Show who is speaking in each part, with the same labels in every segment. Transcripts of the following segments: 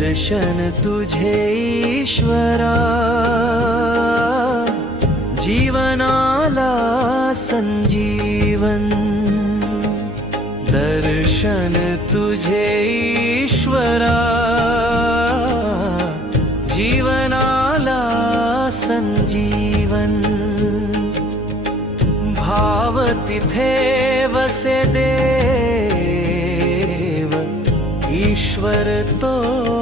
Speaker 1: दर्शन तुझे ईश्वरा। जीवनाला संजीवन। दर्शन तुझे ईश्वरा। जीवनाला संजीवन। भाव तिथे वसे देव। ईश्वर तो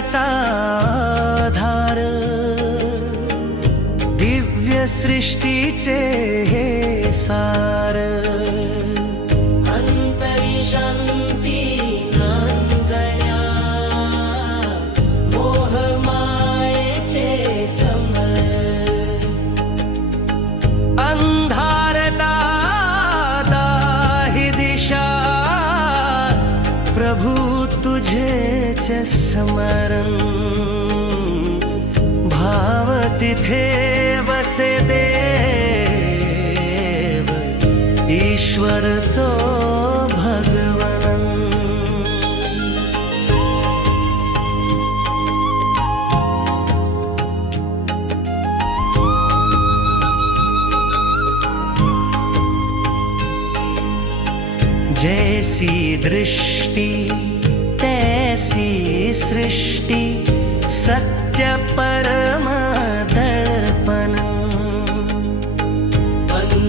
Speaker 1: तेजाचा धार दिव्य सृष्टीचे हे सार. तुझेच स्मरण भाव वसे देव ईश्वर तो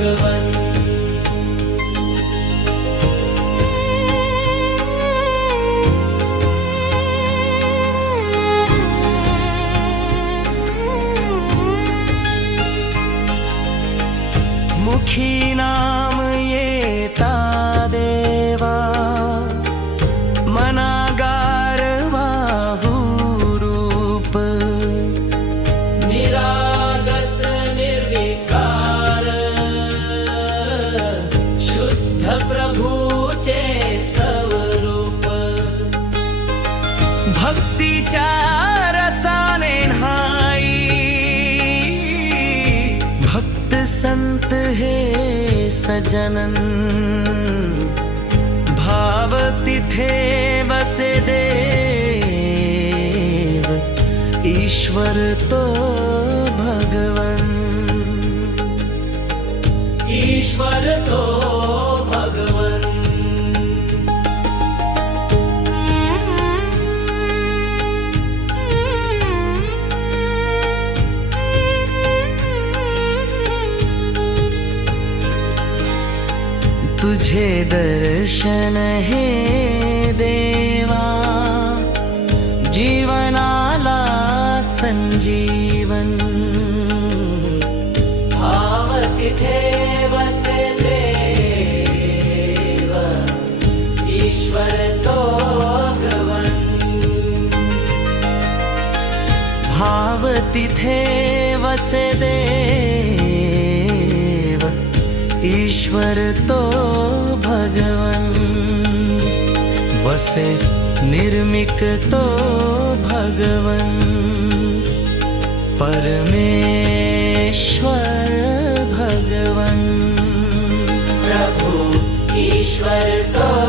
Speaker 1: भगवन मुखी भक्तीच्या रसाने न्हाई। भक्त संत हे सजनन। भाव तिथे बसे देव ईश्वर तो भगवन। ईश्वर तुझे दर्शन हे देवा। जीवनाला संजीवन। भाव तिथे वसे देव। ईश्वर तो भगवन। भाव तिथे वसे देव ईश्वर तो भगवन। वसे निर्मिक तो भगवन। परमेश्वर भगवन। प्रभु ईश्वर तो